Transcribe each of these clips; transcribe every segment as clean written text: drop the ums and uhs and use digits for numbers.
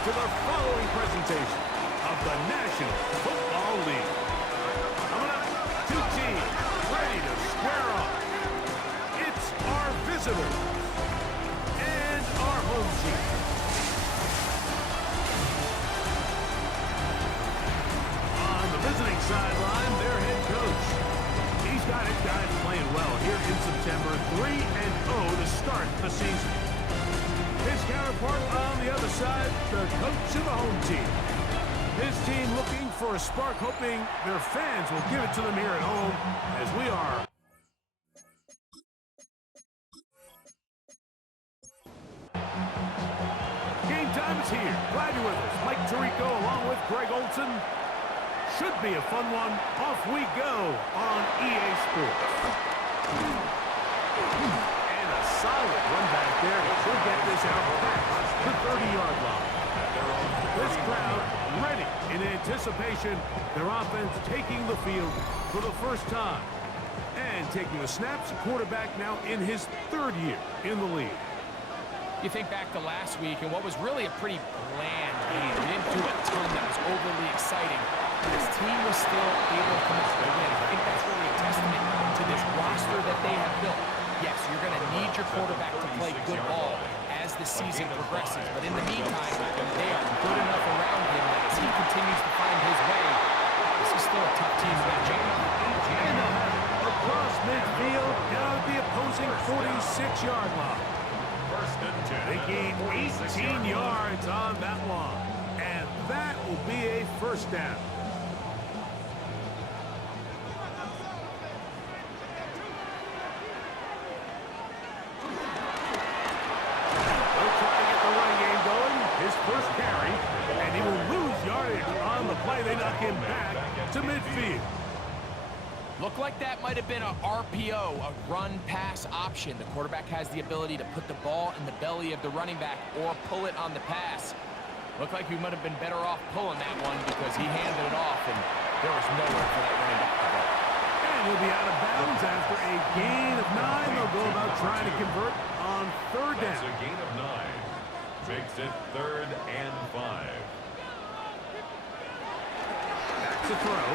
to the following presentation of the National Football League. Coming up, two teams ready to square off. It's our visitors and our home team. On the visiting sideline, their head coach. He's got his guys playing well here in September, 3-0 to start the season. His counterpart on the other side, the coach of the home team. His team looking for a spark, hoping their fans will give it to them here at home, as we are. Game time is here. Glad you're with us. Mike Tirico along with Greg Olson. Should be a fun one. Off we go on EA Sports. And a solid run back there. Should get this out past the 30-yard line. This crowd ready in anticipation. Their offense taking the field for the first time. And taking the snaps, quarterback now in his third year in the league. You think back to last week and what was really a pretty bland game. We didn't do a ton that was overly exciting. This team was still able to come out with a win. I think that's really a testament to this roster that they have built. Yes, you're going to need your quarterback to play good ball as the season progresses. But in the meantime, they are good enough around him that as he continues to find his way, this is still a tough team to match up. And across midfield, down at the opposing 46-yard line. They gain 18 yards on that line. And that will be a first down. First carry, and he will lose yardage on the play. They knock him back to midfield. Looked like that might have been a RPO, a run-pass option. The quarterback has the ability to put the ball in the belly of the running back or pull it on the pass. Looked like we might have been better off pulling that one because he handed it off, and there was nowhere for that running back to go. And he'll be out of bounds after a gain of 9. They'll go about trying to convert on third down. That's a gain of 9. Makes it 3rd and 5. Back to throw.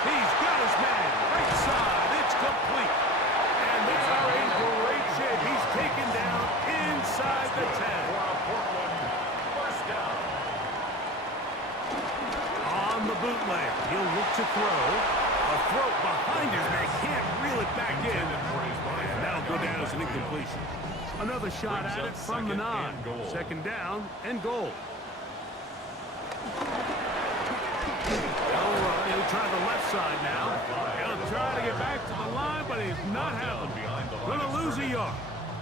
He's got his man. Right side. It's complete. And they are in great shape. He's taken down inside the 10. First down. On the bootleg. He'll look to throw. A throw behind his man. Can't reel it back in. And that'll go down as an incompletion. Another shot at it from the 9. Second down and goal. He'll try the left side now. He'll try to get back to the line, but he's not having it. Going to lose a yard.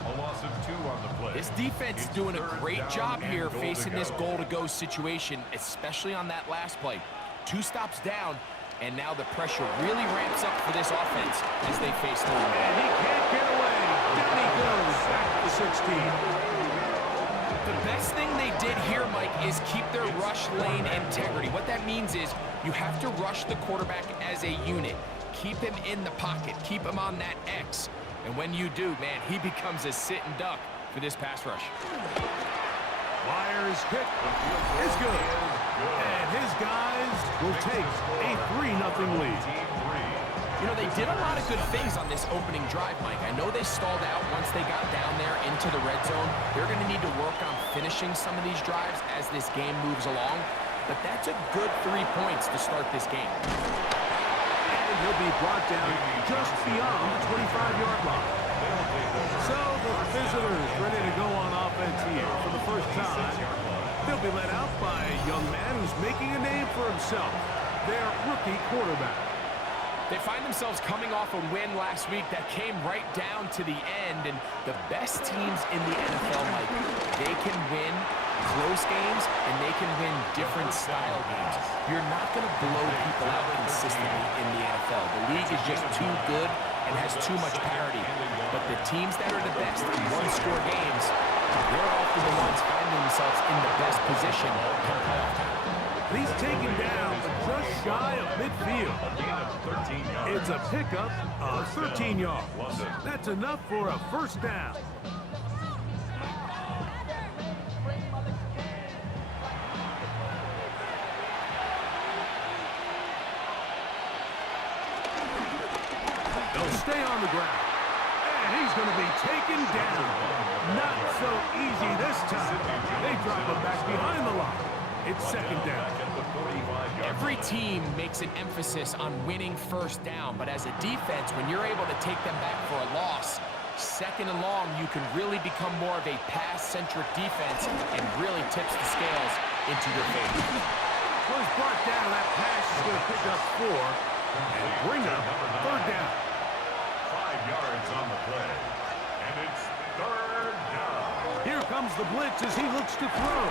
A loss of 2 on the play. This defense is doing a great job here facing this goal-to-go situation, especially on that last play. 2 stops down, and now the pressure really ramps up for this offense as they face the lead. And he can't get away. Down he goes, back to the 16. The best thing they did here, Mike, is keep their rush lane integrity. What that means is you have to rush the quarterback as a unit. Keep him in the pocket. Keep him on that X. And when you do, man, he becomes a sit and duck for this pass rush. Myers' kick is good. And his guys will take a 3-0 lead. You know, they did a lot of good things on this opening drive, Mike. I know they stalled out once they got down there into the red zone. They're going to need to work on finishing some of these drives as this game moves along. But that's a good 3 points to start this game. And he'll be brought down just beyond the 25-yard line. So the visitors ready to go on offense here for the first time. They'll be led out by a young man who's making a name for himself, their rookie quarterback. They find themselves coming off a win last week that came right down to the end, and the best teams in the NFL, Mike, they can win close games and they can win different style games. You're not going to blow people out consistently in the NFL. The league is just too good and has too much parity. But the teams that are the best in one-score games, they're often the ones finding themselves in the best position come playoff time. He's taken down just shy of midfield. It's a pickup of 13 yards. That's enough for a first down. stay on the ground. And he's going to be taken down. Not so easy this time. They drop him back behind the line. It's second down. Every team makes an emphasis on winning first down, but as a defense, when you're able to take them back for a loss, second and long, you can really become more of a pass-centric defense and really tips the scales into your favor. Was brought down. That pass is going to pick up 4 and bring up third down. 5 yards on the play, and it's third down. Here comes the blitz as he looks to throw.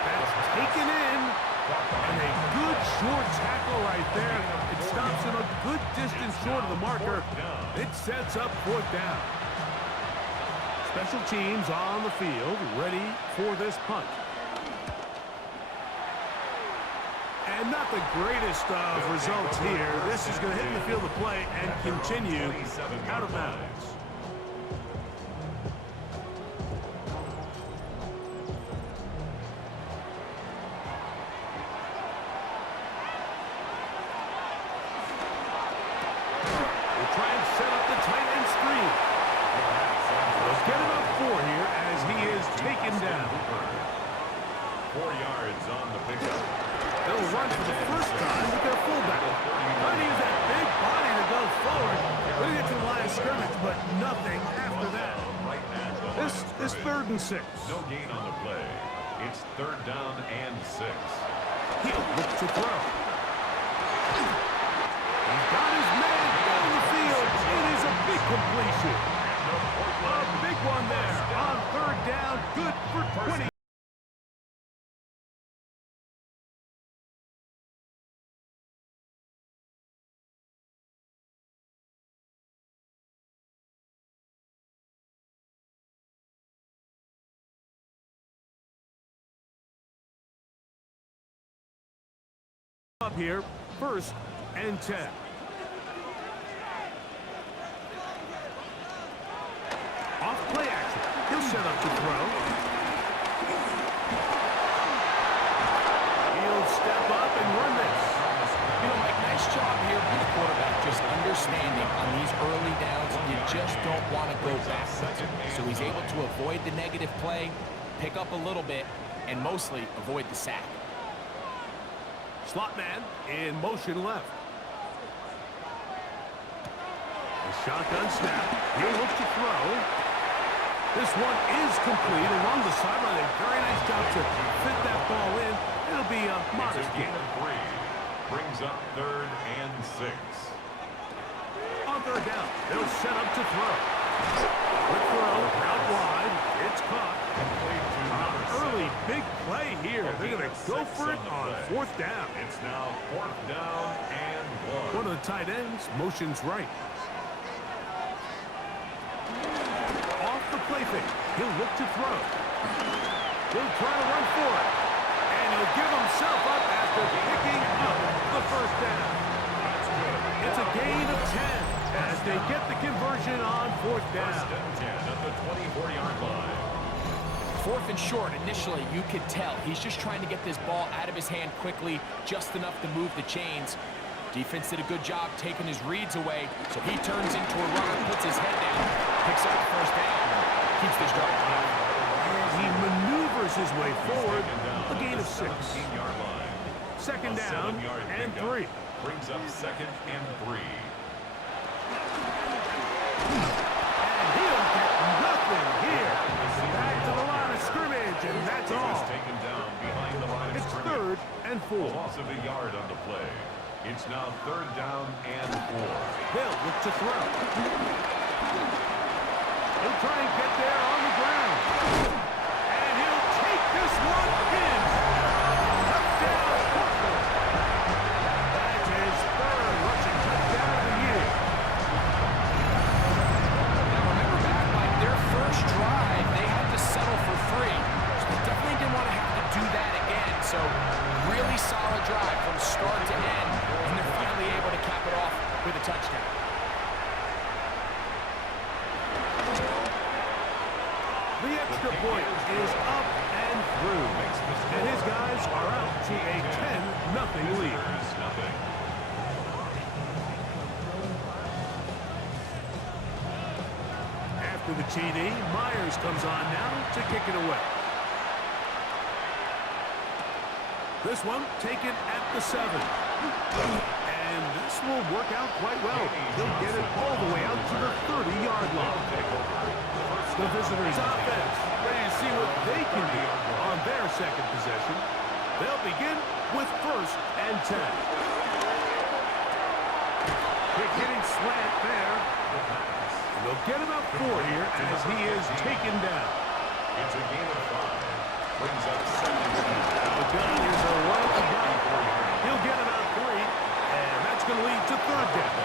That's taken in, and a good short tackle right there. It stops him a good distance short of the marker. It sets up fourth down. Special teams on the field, ready for this punt. And not the greatest of results here. This is going to hit in the field of play and continue out of bounds. We'll try and set up the tight end screen. They'll get it up 4 here as he is taken down. 4 yards on the pickup. They'll run for the first time with their fullback. Trying to use that big body to go forward. Going to get to the line of scrimmage, but nothing after that. This third and 6. No gain on the play. It's third down and 6. He'll look to throw. He's got his man down the field. It is a big completion. A big one there on third down. Good for 20. Up here, first and 10. Off play action. He'll set up to throw. He'll step up and run this. You know, Mike, nice job here by the quarterback, just understanding on these early downs, you just don't want to go backwards. So he's able to avoid the negative play, pick up a little bit, and mostly avoid the sack. Slot man in motion left. A shotgun snap. He'll look to throw. This one is complete along the sideline. A very nice job to fit that ball in. It'll be a modest gain. 3. Brings up third and 6. On third down, they'll set up to throw. Quick throw, out wide. It's caught. Early big play here. They're going to go for it on fourth down. It's now fourth down and 1. One of the tight ends motions right. Off the play fake. He'll look to throw. He'll try to run for it. And he'll give himself up after picking up the first down. It's a gain of 10 as they get the conversion on fourth down. First and 10 at the 24-yard line. Fourth and short, initially, you could tell he's just trying to get this ball out of his hand quickly, just enough to move the chains. Defense did a good job taking his reads away, so he turns into a runner, puts his head down, picks up the first down, keeps this drive alive. He maneuvers his way forward, a gain of 6. 17-yard line. Second down and 3. Brings up second and 3. And he'll get nothing here. Back to the line of scrimmage, and that's all. Taken down behind the line of It's scrimmage. third and 4. A loss of a yard on the play. It's now third down and 4. They'll look to throw. He'll try and get there on the ground. And he'll take this one in. Touchdown, Portland. That's his third rushing touchdown of the year. Now remember back, Mike, their first drive, they had to settle for 3. So they definitely didn't want to have to do that again. So really solid drive from start to end, and they're finally able to cap it off with a touchdown. The extra point is up and through. And his guys are out to a 10-0 lead. After the TD, Myers comes on now to kick it away. This one taken at the 7. And this will work out quite well. He'll get it all the way out to the 30-yard line. The visitors' offense ready to see what they can do on their second possession. They'll begin with 1st and 10. Quick hitting slant there. And they'll get about 4 here as he is taken down. It's a gain of 5. Brings up 2nd down. The gun is a run about. He'll get about 3, and that's going to lead to 3rd down.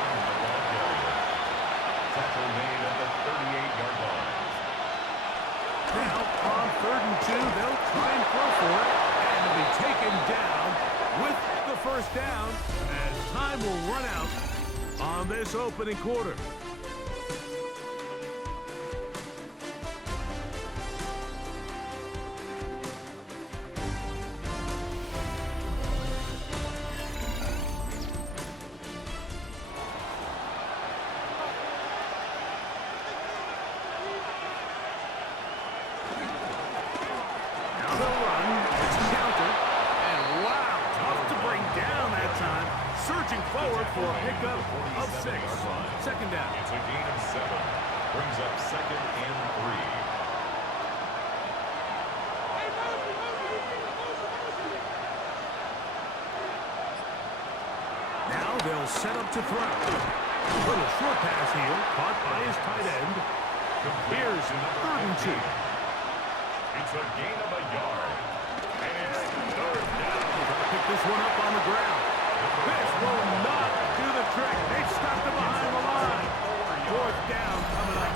Tackle made at the 38-yard line. Now, on 3rd and 2, they'll try and throw for it, and it'll be taken down with the 1st down as time will run out on this opening quarter. Forward for a pickup of 6. 2nd down. It's a gain of 7. Brings up 2nd and 3. Now they'll set up to throw. Little short pass here, caught by his tight end. Here's 3rd and 2. It's a gain of a yard. And it's 3rd down. Gotta pick this one up on the ground. This will not do the trick. They've stopped him behind the line. 4th down coming up.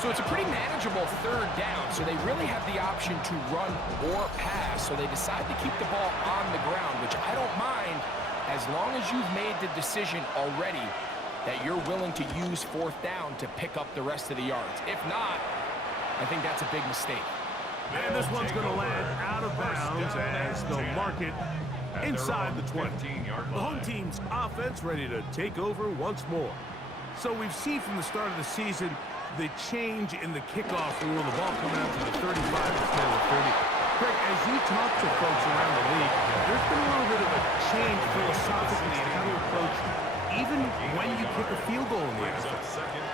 So it's a pretty manageable 3rd down, so they really have the option to run or pass, so they decide to keep the ball on the ground, which I don't mind as long as you've made the decision already that you're willing to use 4th down to pick up the rest of the yards. If not, I think that's a big mistake. And this one's going to land out of bounds as they'll mark it inside the 20. The home team's offense ready to take over once more. So we've seen from the start of the season the change in the kickoff rule, the ball coming out to the 35 instead of the 30. Craig, as you talk to folks around the league, there's been a little bit of a change philosophically in how to approach even when you kick a field goal in the NFL.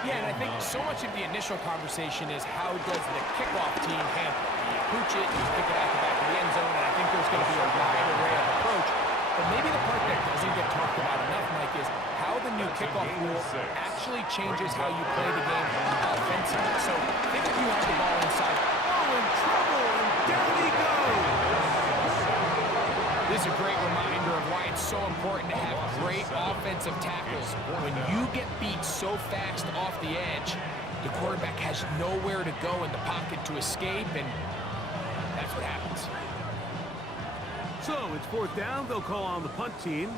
Yeah, and I think so much of the initial conversation is how does the kickoff team handle it? You pooch it, you kick it out the back of the end zone, and I think there's going to be a wide array of approach. But maybe the part that doesn't get talked about enough, Mike, is how the new kickoff rule actually changes how you play the game offensively. So think if you have the ball inside. Oh, in trouble, and down he goes! This is a great reminder of why it's so important to have great offensive tackles. When you get beat so fast off the edge, the quarterback has nowhere to go in the pocket to escape, and that's what happens. So it's 4th down. They'll call on the punt team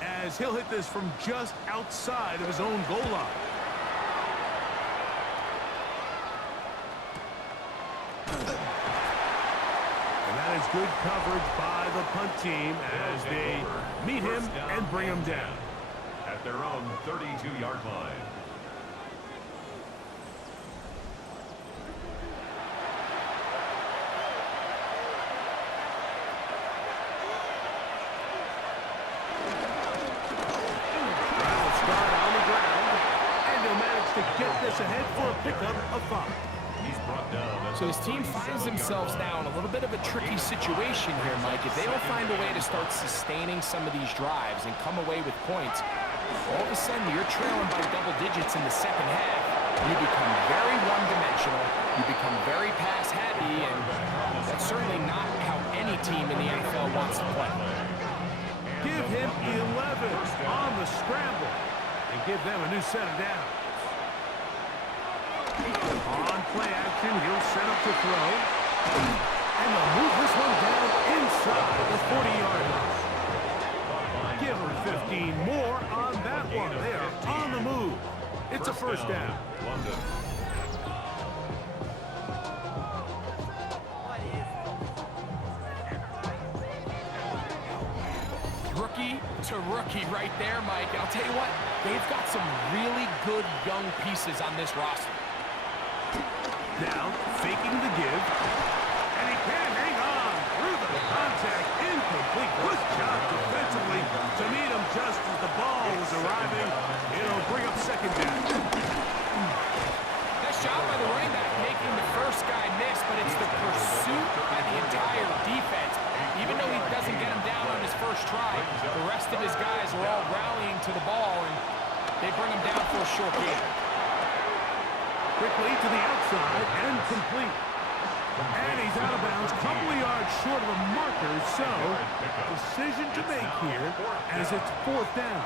as he'll hit this from just outside of his own goal line. And that is good coverage by the punt team as they meet him and bring him down at their own 32-yard line. To get this ahead for a pickup of 5. He's brought down. So this team finds themselves now in a little bit of a tricky situation here, Mike. If they don't find a way to start sustaining some of these drives and come away with points, all of a sudden you're trailing by double digits in the second half. You become very one-dimensional. You become very pass-heavy, and that's certainly not how any team in the NFL wants to play. Give him 11 on the scramble and give them a new set of downs. On play action, he'll set up to throw. And they'll move this one down inside the 40-yard line. Give him 15 more on that one. They are on the move. It's a 1st down. London. Rookie to rookie right there, Mike. And I'll tell you what, they've got some really good young pieces on this roster. Now, faking the give. And he can't hang on through the contact. Incomplete. Good job defensively to meet him just as the ball was arriving. It'll bring up second down. Nice job by the running back making the first guy miss, but it's the pursuit by the entire defense. Even though he doesn't get him down on his first try, the rest of his guys are all rallying to the ball, and they bring him down for a short gain. Quickly to the outside and complete. And he's out of bounds, couple of yards short of a marker, so decision to make here as it's fourth down.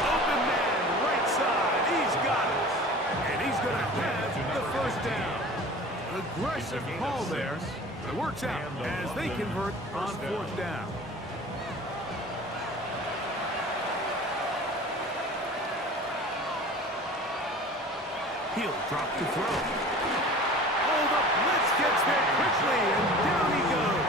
Open man, right side, he's got it. And he's going to have the first down. Aggressive call there. It works out as they convert on fourth down. He'll drop to throw. Oh, the blitz gets there quickly, and down he goes.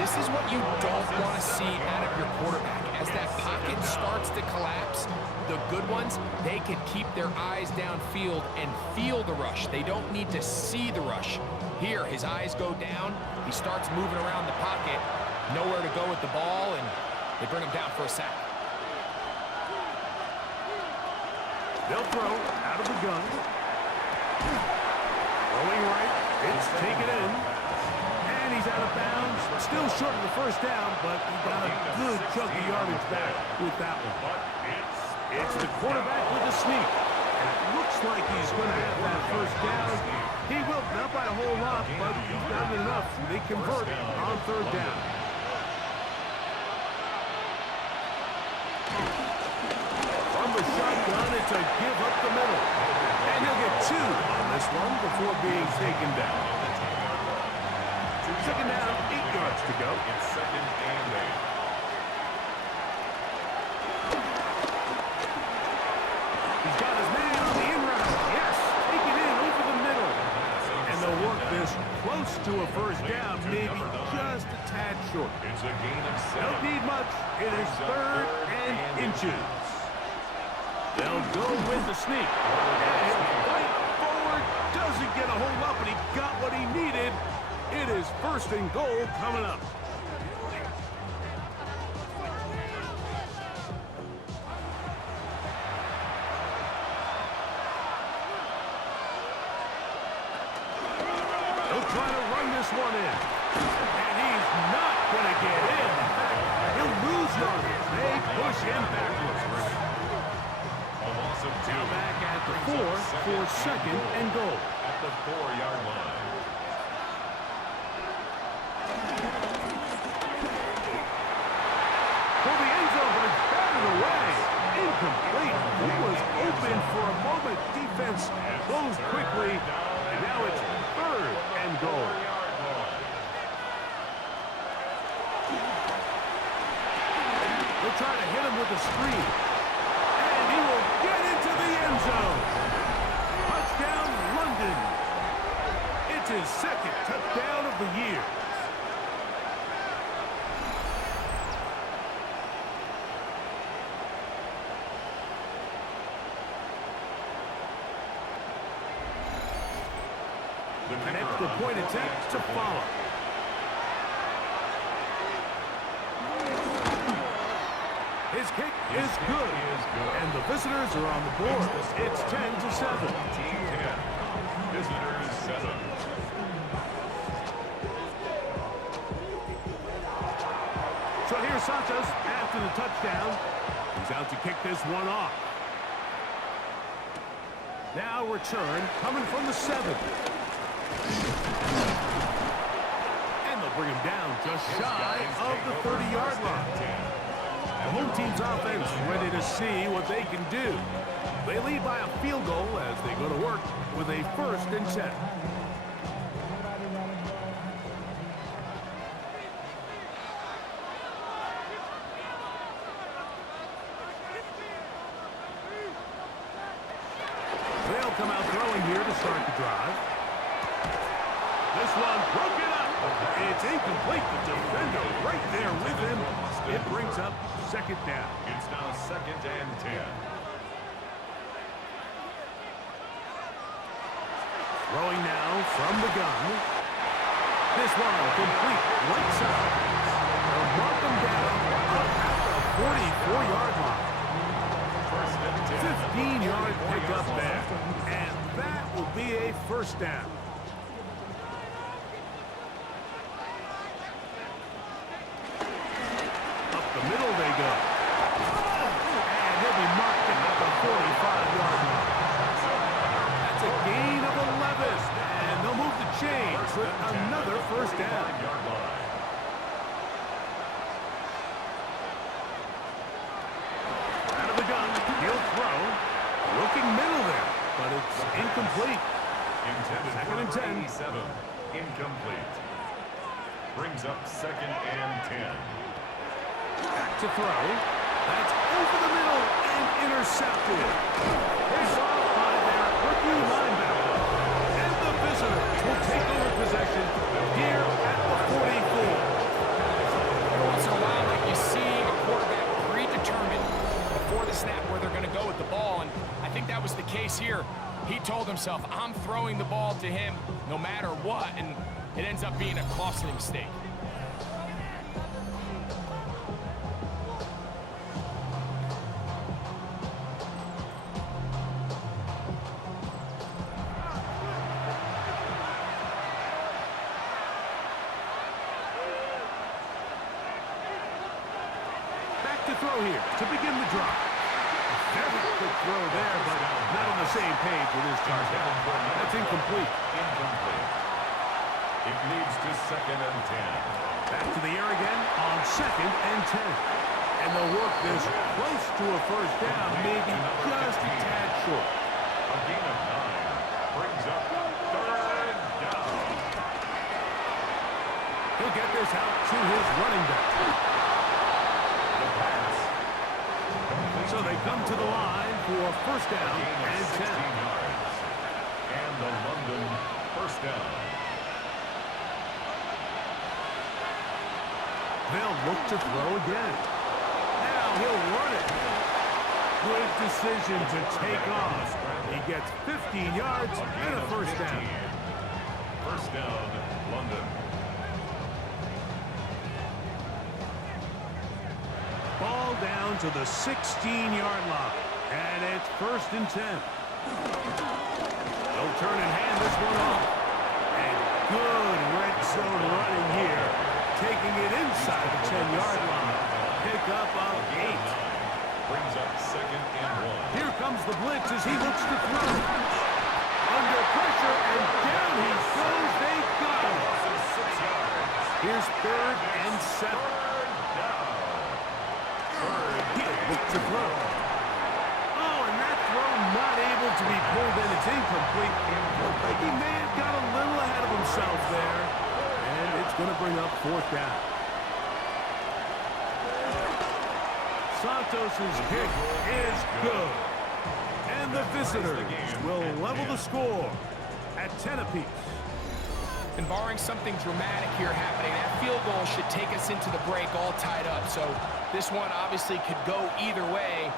This is what you don't want to see out of your quarterback. As that pocket starts to collapse, the good ones, they can keep their eyes downfield and feel the rush. They don't need to see the rush. Here, his eyes go down. He starts moving around the pocket. Nowhere to go with the ball, and they bring him down for a sack. They'll throw out of the gun. Rolling right. It's taken in. And he's out of bounds. Still short of the first down, but he got a good chunk of yardage back with that one. It's the quarterback with the sneak. And it looks like he's going to have that first down. He will, not by a whole lot, but he's done enough. They convert on third down. From the shotgun, it's a give up the middle. And he'll get two on this one before being taken down. Second down, 8 yards to go. It's second and 8. He's got his man on the in route. Yes, take it in over the middle. And they'll work this close to a first down, maybe just a tad short. It's a gain of 7. Don't need much. It is third and inches. They'll go with the sneak. And right forward doesn't get a whole lot, but he got what he needed. It is first and goal coming up. He'll try to run this one in. And he's not going to get in. In fact, he'll lose yardage. They push him backwards. Now back at the 4 for second and goal. At the 4-yard line. For the end zone, but it's batted away. Incomplete. He was open for a moment. Defense closed quickly. And now it's third and goal. They'll try to hit him with a screen. And he will get into the end zone. Touchdown, London. It's his second touchdown of the year. An extra point attempt to follow. His kick is good. And the visitors are on the board. It's 10-7. 10. Visitors 7. So here's Santos after the touchdown. He's out to kick this one off. Now return coming from the 7. And they'll bring him down just shy of the 30-yard line. The home team's offense ready to see what they can do. They lead by a field goal as they go to work with a 1st and 10. They'll come out throwing here to start the drive. This one broken up. It's incomplete. The defender right there with him. It brings up second down. It's now second and 10. Throwing now from the gun. This one complete right side. They'll mark him down at the 44-yard line. 15-yard pickup there. And that will be a first down. Up the middle they go. And he'll be marked down at the 45-yard line. That's a gain of 11. And they'll move the chains with another first down. Out of the gun, he'll throw. Looking middle there, but it's incomplete. Second and 10. Incomplete. Brings up second and 10. Back to throw. That's over the middle and intercepted. He's off by their rookie linebacker. And the visitors will take over possession here at the 44. Every once in a while, like you see a quarterback predetermined before the snap where they're going to go with the ball, and I think that was the case here. He told himself, I'm throwing the ball to him no matter what, and it ends up being a costly mistake. Back to throw here to begin the drive. Very quick throw there, but not on the same page with his target. That's incomplete. It leads to second and 10. Back to the air again on second and 10. And they'll work this close to a first down, maybe just a tad short. A gain of 9 brings up third down. He'll get this out to his running back. The pass. So they come to the line for first down and 10. 16 yards. And the London first down. They'll look to throw again. Now he'll run it. Good decision to take off. He gets 15 yards and a first down. First down, London. Ball down to the 16-yard line. And it's first and 10. They'll turn and hand this one off. And good red zone running here. Taking it inside the 10-yard line. Pick up of 8. Brings up second and 1. Here comes the blitz as he looks to throw. Under pressure, and down he goes. They got him. 6 yards. Here's third and 7. He'll look to throw. Oh, and that throw not able to be pulled in. It's incomplete. Looked like he may have got a little ahead of himself there. And it's going to bring up fourth down. Santos's kick is good. And the visitors will level the score at 10 apiece. And barring something dramatic here happening, that field goal should take us into the break all tied up. So this one obviously could go either way.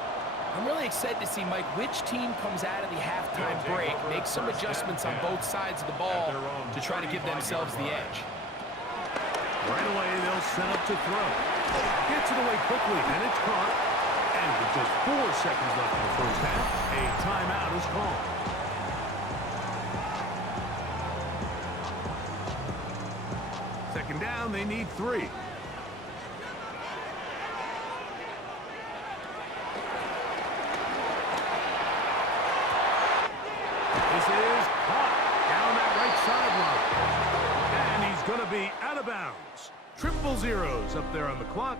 I'm really excited to see, Mike, which team comes out of the halftime break, make some adjustments on both sides of the ball to try to give themselves the edge. Right away, they'll set up to throw. Gets it away quickly, and it's caught. And with just 4 seconds left in the first half, a timeout is called. Second down, they need 3. This is caught down that right sideline. And he's going to be out of bounds. Triple zeros up there on the clock.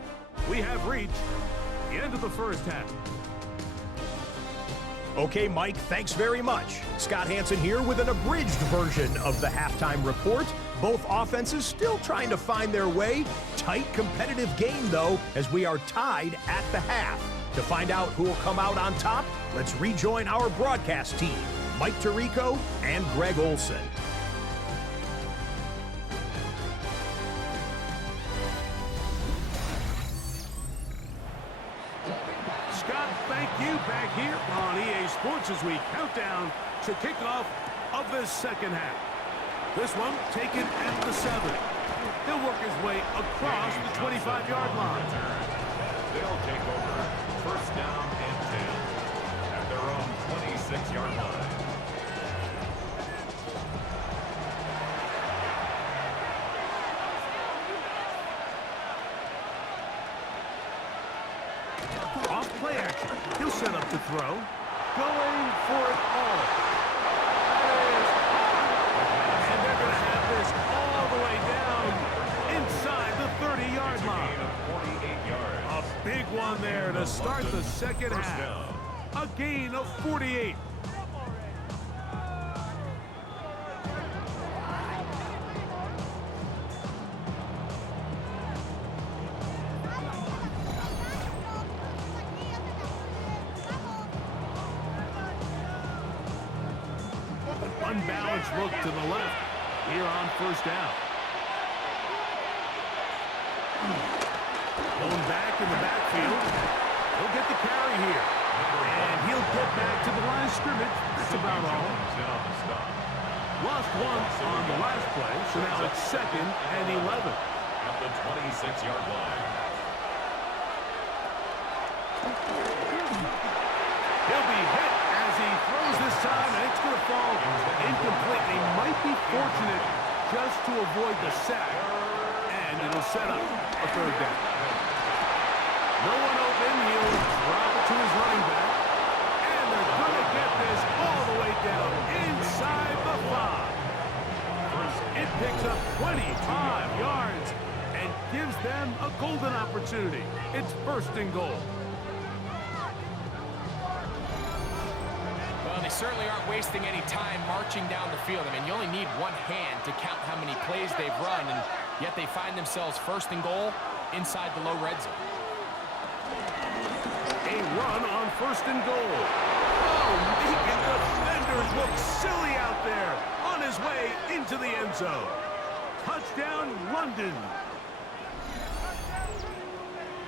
We have reached the end of the first half. Okay, Mike, thanks very much. Scott Hansen here with an abridged version of the halftime report. Both offenses still trying to find their way. Tight, competitive game, though, as we are tied at the half. To find out who will come out on top, let's rejoin our broadcast team, Mike Tirico and Greg Olson. Scott, thank you. Back here on EA Sports as we count down to kick off of this second half. This one taken at the 7. He'll work his way across the 25-yard line. They'll take over first down and 10 at their own 26-yard line. Off play action. He'll set up to throw. Going for it all. And they're going to have this all the way down inside the 30-yard line. 48 yards. A big one there to start the second half. A gain of 48. Unbalanced look to the left here on first down. Going back in the backfield. He'll get the carry here. And he'll get back to the line of scrimmage. That's about all. Lost one on the last play, so now it's 2nd and 11. At the 26-yard line. He'll be hit as he throws this time, and it's going to fall incomplete. He might be fortunate just to avoid the sack, and it'll set up a 3rd down. No one open. He'll drop it to his running back, and they're going to get this all the way down inside the 5. It picks up 25 yards and gives them a golden opportunity. It's 1st and goal. They certainly aren't wasting any time marching down the field. I mean, you only need one hand to count how many plays they've run, and yet they find themselves 1st and goal inside the low red zone. A run on 1st and goal. Oh, making defenders look silly out there on his way into the end zone. Touchdown, London.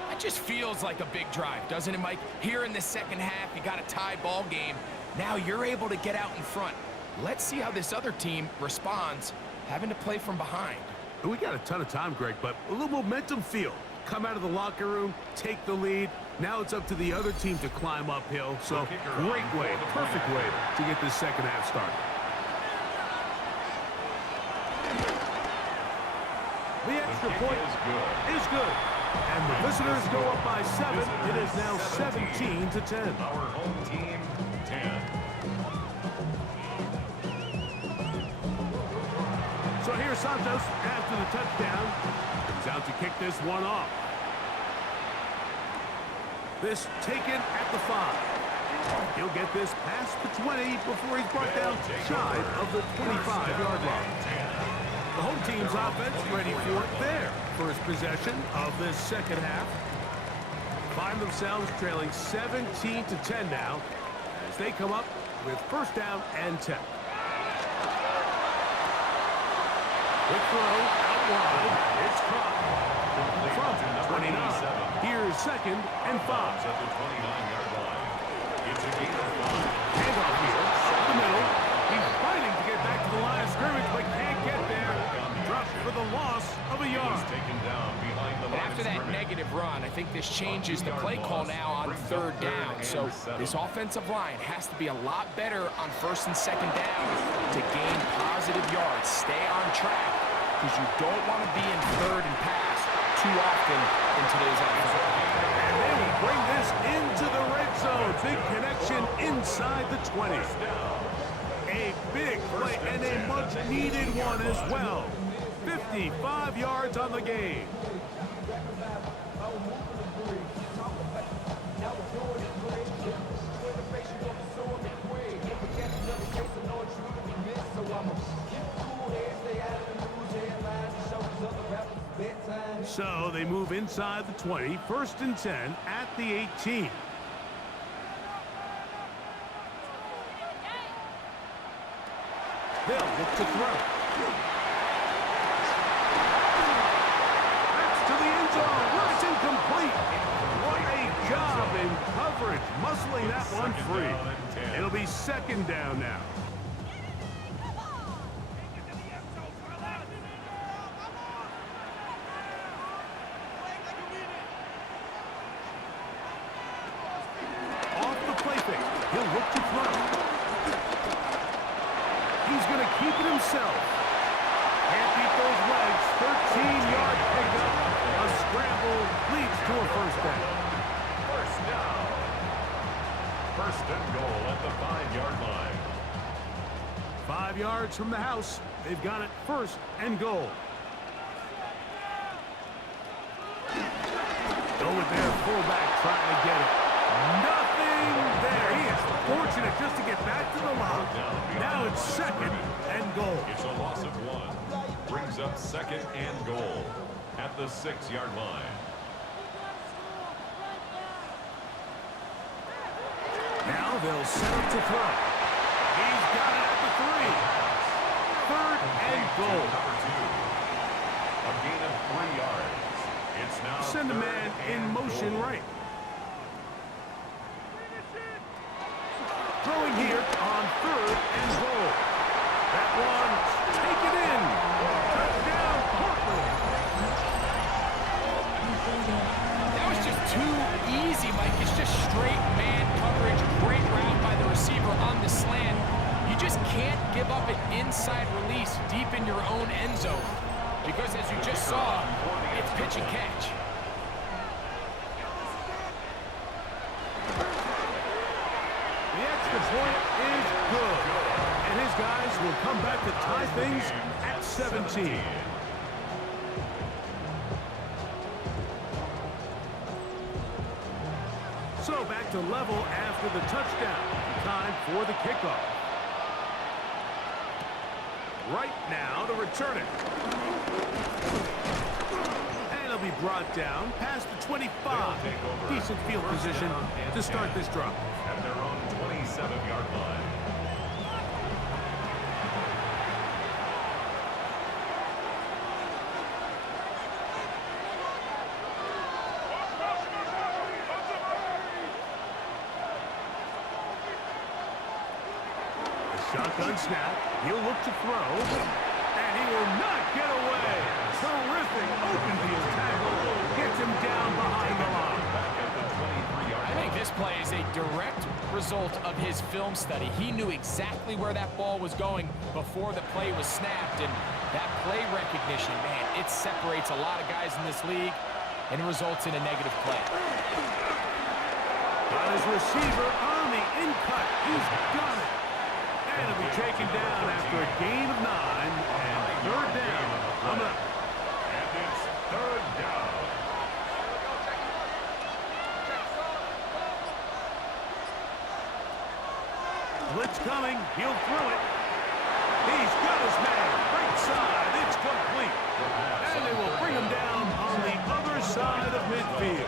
That just feels like a big drive, doesn't it, Mike? Here in the second half, you got a tie ball game. Now you're able to get out in front. Let's see how this other team responds, having to play from behind. We got a ton of time, Greg, but a little momentum feel. Come out of the locker room, take the lead. Now it's up to the other team to climb uphill. So great way, perfect way to get this second half started. The extra point is good. And the visitors go up by 7. It is now 17-10. Our home team, 10. So here's Santos after the touchdown. Comes out to kick this one off. This taken at the 5. He'll get this past the 20 before he's brought down shy of the 25-yard line. The home team's offense ready for it there. First possession of this second half. Find themselves trailing 17-10 now as they come up with 1st down and 10. Quick throw out wide. It's caught. From 29. Here's 2nd and 5. At the 29-yard line. It's a gain of 5. Handoff here. Up the middle. He's fighting to get back to the line of scrimmage, but can't get there. Dropped for the loss of a yard. Taken down behind the line. After that negative run, I think this changes the play call now on 3rd down. So this offensive line has to be a lot better on 1st and 2nd down to gain positive yards. Stay on track because you don't want to be in 3rd and pass too often in today's NFL. And they will bring this into the red zone. Big connection inside the 20. A big play and a much-needed one as well. 55 yards on the game. So they move inside the 20, 1st and 10 at the 18. They'll look to throw. That's to the end zone. Well, it's incomplete. What a job in coverage, muscling that one free. It'll be 2nd down now. throw. He's going to keep it himself. Can't beat those legs. 13-yard pickup. A scramble leads to a first down. First down. First and goal at the 5-yard line. 5 yards from the house. They've got it first and goal. Go with their fullback trying to get it. Nothing there. He is fortunate just to get back to the line. Now it's second and goal. It's a loss of 1. Brings up second and goal at the 6-yard line. Now they'll set up to throw. He's got it at the 3. Third and goal. Number 2. A gain of 3 yards. It's now send a man in motion goal. right. Throwing here on third and goal. That one, take it in. Touchdown, Portland. That was just too easy, Mike. It's just straight man coverage. Great route by the receiver on the slant. You just can't give up an inside release deep in your own end zone. Because as you just saw, it's pitch and catch. The extra point is good. And his guys will come back to tie things at 17. So back to level after the touchdown. Time for the kickoff. Right now to return it. And it'll be brought down past the 25. Decent field position to start this drive. At their own 27-yard line. Shotgun snap. He'll look to throw. And he will not get away. Terrific open field tackle. Gets him down behind the line. I think this play is a direct result of his film study. He knew exactly where that ball was going before the play was snapped. And that play recognition, man, it separates a lot of guys in this league and results in a negative play. Got his receiver on the in-cut. He's got it. And it'll be taken down after a gain of 9 and third down. Coming up. And it's third down. Blitz coming. He'll throw it. He's got his man. Right side. It's complete. And they will bring him down on the other side of midfield.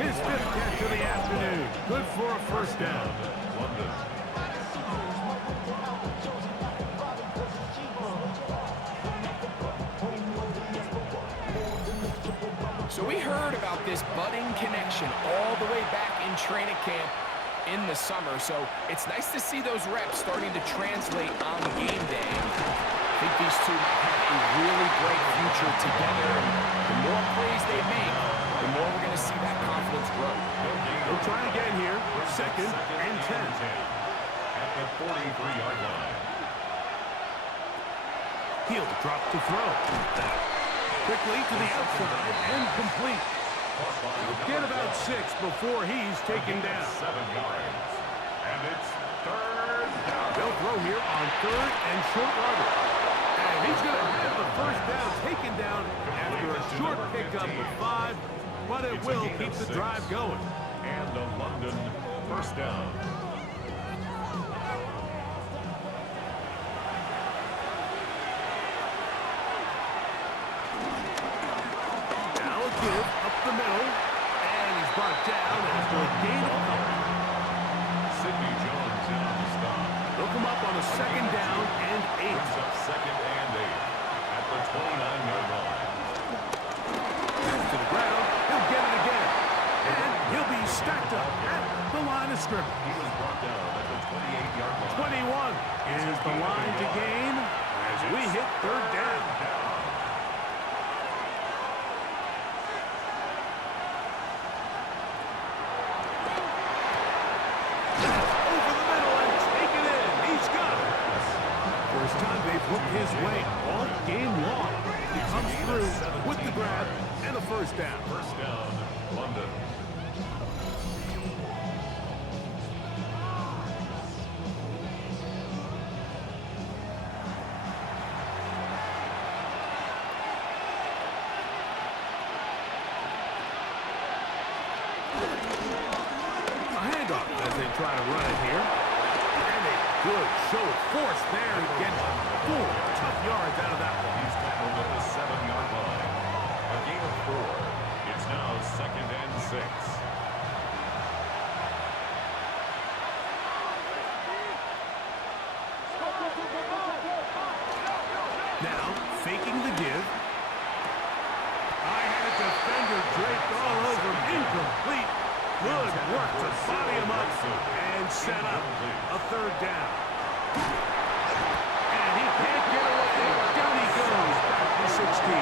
His 5th catch of the afternoon. Good for a first down. London. So we heard about this budding connection all the way back in training camp in the summer. So it's nice to see those reps starting to translate on game day. I think these two might have a really bright future together. And the more plays they make, the more we're going to see that confidence grow. They'll try again here. Second and 10. At the 43-yard line. He'll drop to throw. Quickly to the outside and complete. Get about 6 before he's taken down. 7 yards. And it's third down. They'll throw here on third and short yardage. And he's going to have the first down taken down after a short pickup of 5, but it will keep the drive going. And a London first down. Give up the middle, and he's brought down after a gain of 4. Sidney Jones in on the stop. They'll come up on a second down and 8. Brings up second and 8 at the 29-yard line. To the ground, he'll get it again, and he'll be stacked up at the line of scrimmage. He was brought down at the 28-yard line. 21 is the line to gain as we hit third down. Over his way all game long. He comes through with the grab and a first down. First down, London. A handoff as they try to run it here. And a good show of force there. He gets 4 tough yards out of that one. He's tackled at the 7-yard line. A gain of 4. It's now 2nd and 6. Now, faking the give. I had a defender draped all over him. Incomplete. Good work to body him up and set up a third down. And he can't get away. Down he goes. Back to 16.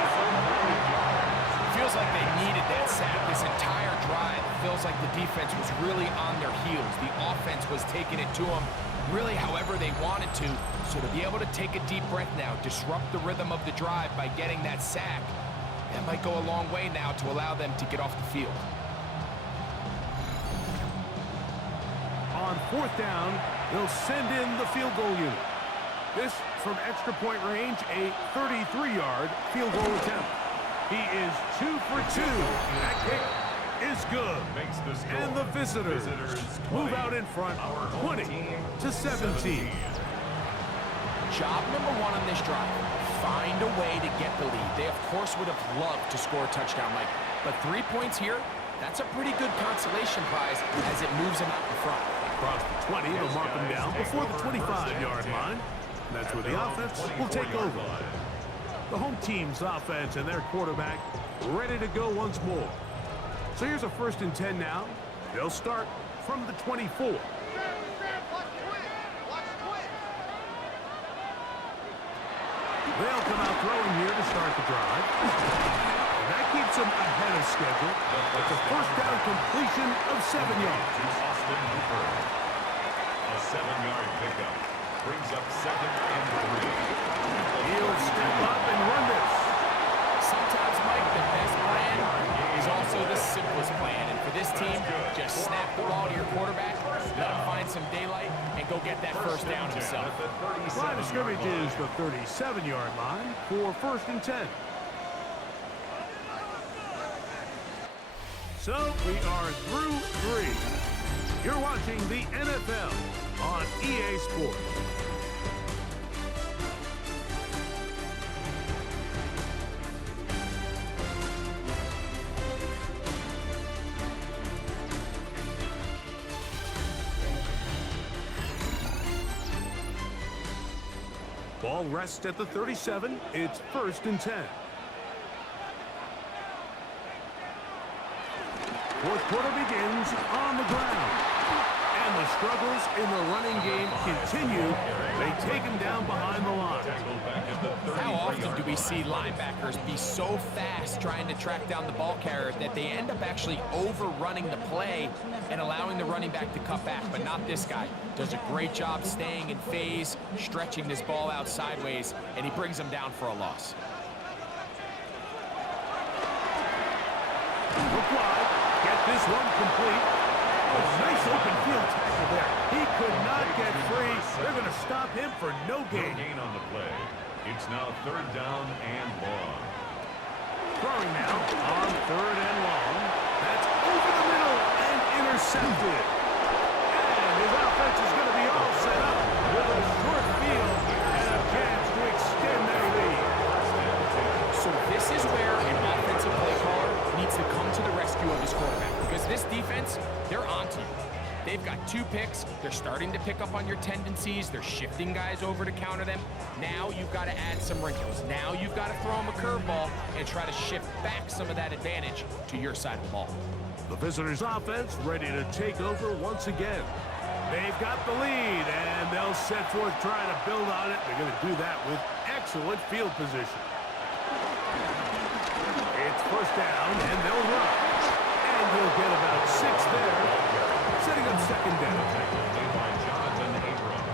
Feels like they needed that sack this entire drive. It feels like the defense was really on their heels. The offense was taking it to them really however they wanted to. So to be able to take a deep breath now, disrupt the rhythm of the drive by getting that sack, that might go a long way now to allow them to get off the field. On 4th down, they'll send in the field goal unit. This from extra point range, a 33-yard field goal attempt. He is 2 for 2. That kick is good. Makes the score. And the visitors 20, move out in front, our 20 to 17. Job number 1 on this drive, find a way to get the lead. They, of course, would have loved to score a touchdown, Mike. But 3 points here, that's a pretty good consolation prize as it moves them out in front. Across the 20, they'll mark him down before the 25-yard line. That's where the offense will take over. The home team's offense and their quarterback ready to go once more. So here's a 1st and 10 now. They'll start from the 24. They'll come out throwing here to start the drive. And that keeps them ahead of schedule. It's a 1st down completion of 7 yards. A 7-yard pickup brings up 2nd and 3. He'll step up and run this. Sometimes, Mike, the best plan is also the simplest plan. And for this team, just snap the ball to your quarterback, let him find some daylight, and go get that 1st down himself. Line of scrimmage is the 37-yard line for 1st and 10. So we are through 3. You're watching the NFL on EA Sports. Ball rests at the 37. It's 1st and 10. 4th quarter begins on the ground. And the struggles in the running game continue. They take him down behind the line. How often do we see linebackers be so fast trying to track down the ball carrier that they end up actually overrunning the play and allowing the running back to cut back? But not this guy. Does a great job staying in phase, stretching this ball out sideways, and he brings him down for a loss. Look wide. Get this one complete. Oh, nice open field tackle there. He could not get free. They're going to stop him for no gain. No gain on the play. It's now 3rd down and long. Throwing now on 3rd and long. That's over the middle and intercepted. And his offense is going to be all set up with a short field and a chance to extend their lead. So this is where an offensive play caller needs to come to the rescue of his quarterback, because this defense, they're onto you. They've got 2 picks. They're starting to pick up on your tendencies. They're shifting guys over to counter them. Now you've got to add some wrinkles. Now you've got to throw them a curveball and try to shift back some of that advantage to your side of the ball. The visitors' offense ready to take over once again. They've got the lead, and they'll set forth trying to build on it. They're going to do that with excellent field position. It's 1st down, and they'll run. And he'll get about 6 there, setting up 2nd down. By Jonathan Abram.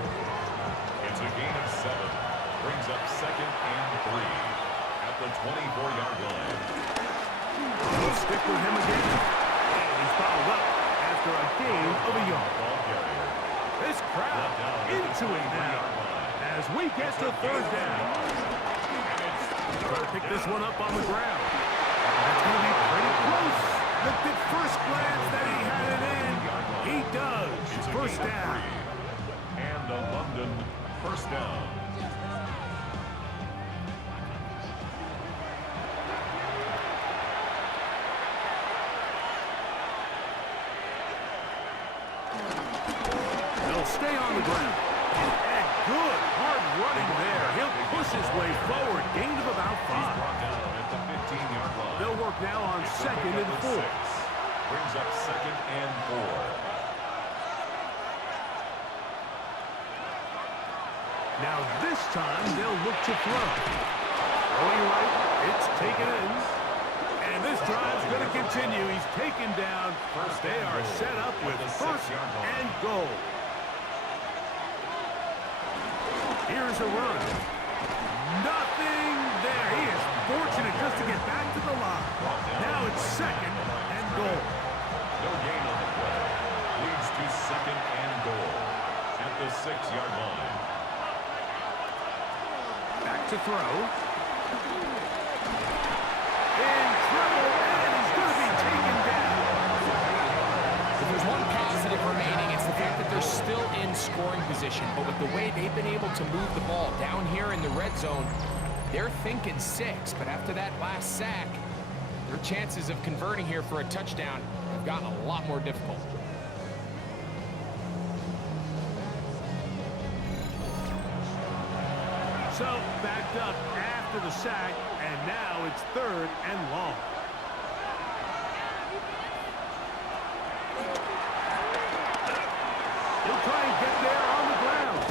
It's a gain of 7. Brings up 2nd into it now as we get to third down. Try to pick this one up on the ground. That's going to be pretty close. Looked at first glance that he had it in. He does. First down. And a London first down. They'll stay on the ground. And good, hard running there. He'll push his way forward. Gain of about 5. Brought down at the 15-yard line. They'll work now on second and 4. Brings up second and 4. Now this time they'll look to throw. Throwing right, it's taken in. And this drive's going to continue. He's taken down. They are set up with first and goal. Here's a run. Nothing there. He is fortunate just to get back to the line. Now it's second and goal. No gain on the play. Leads to second and goal at the 6-yard line. Back to throw. In trouble, and he's going to be taken down. If there's one positive remaining, it's the fact that they're still in scoring position. But with the way they've been able to move the ball down here in the red zone, they're thinking 6. But after that last sack, their chances of converting here for a touchdown have gotten a lot more difficult. So, backed up after the sack, and now it's third and long. He'll try and get there on the ground.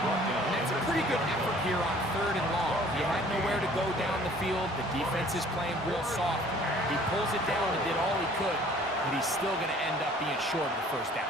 And that's a pretty good effort here on third and long. He had nowhere to go down the field. The defense is playing real soft. He pulls it down and did all he could, but he's still going to end up being short of the first down.